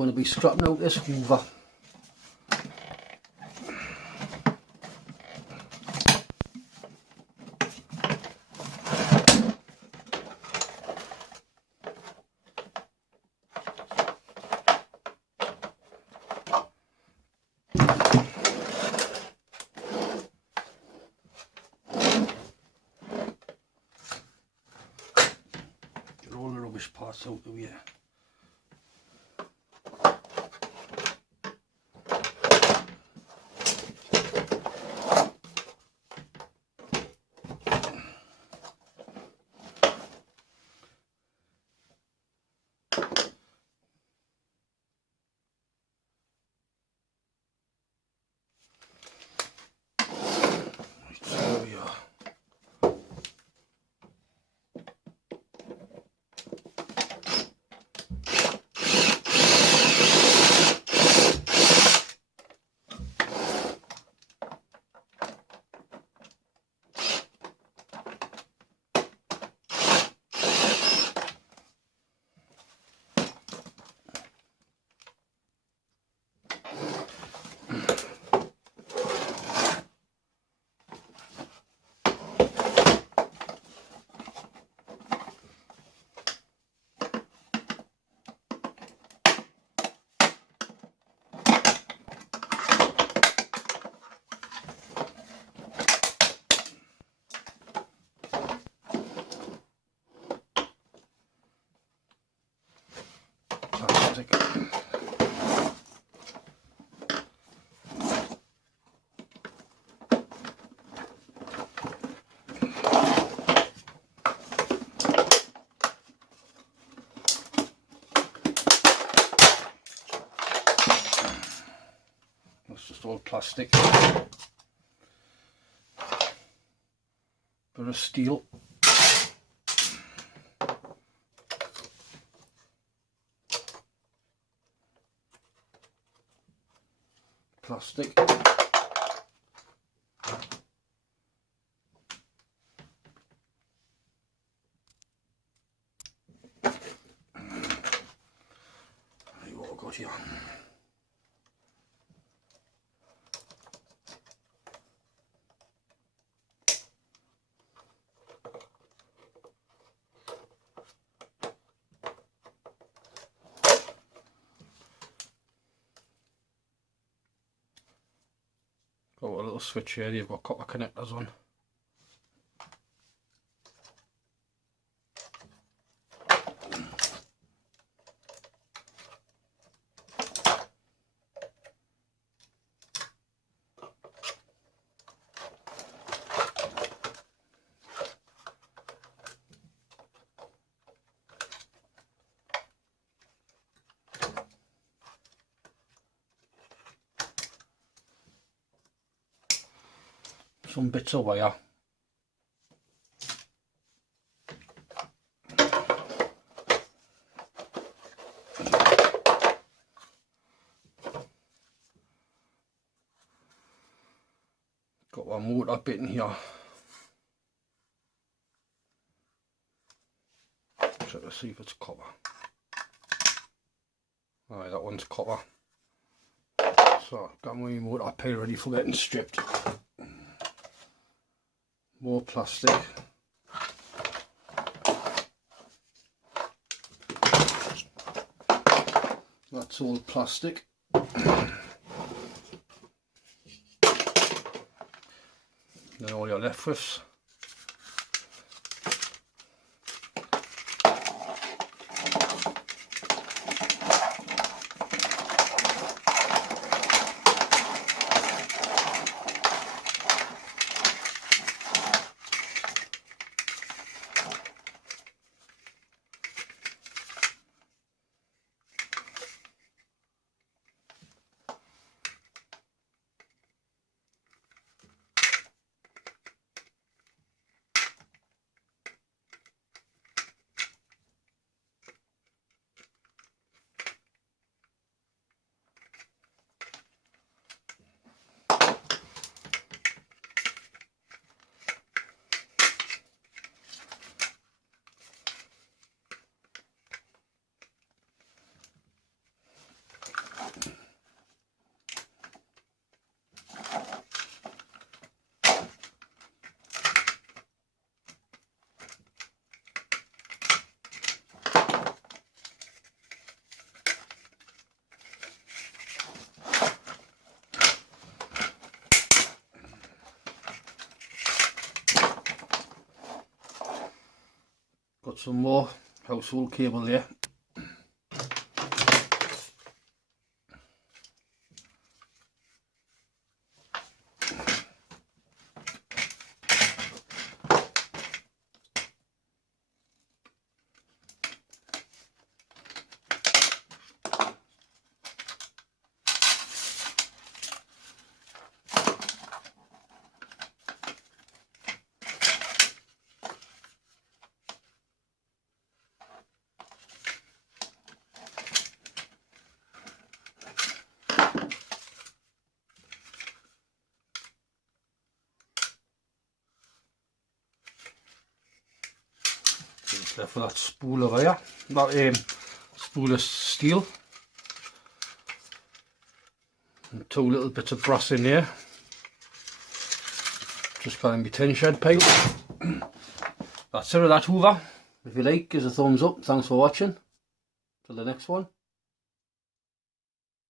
going to be scrapping out this Hoover. Get all the rubbish parts out of here. Plastic. That's just all plastic. Bit of steel. Plastic. What I've got here. Got a little switch here, you've got copper connectors on. Some bits of wire. Got one motor bit in here. Check to see if it's copper. Alright, that one's copper. So, got my motor pay ready for getting stripped. More plastic. That's all plastic. Then all you're left with some more household cable there. Left for that spool over here, that spool of steel, and 2 little bits of brass in here, just got in my tin shed pile. That's it with that Hoover. If you like, give us a thumbs up. Thanks for watching. Till the next one.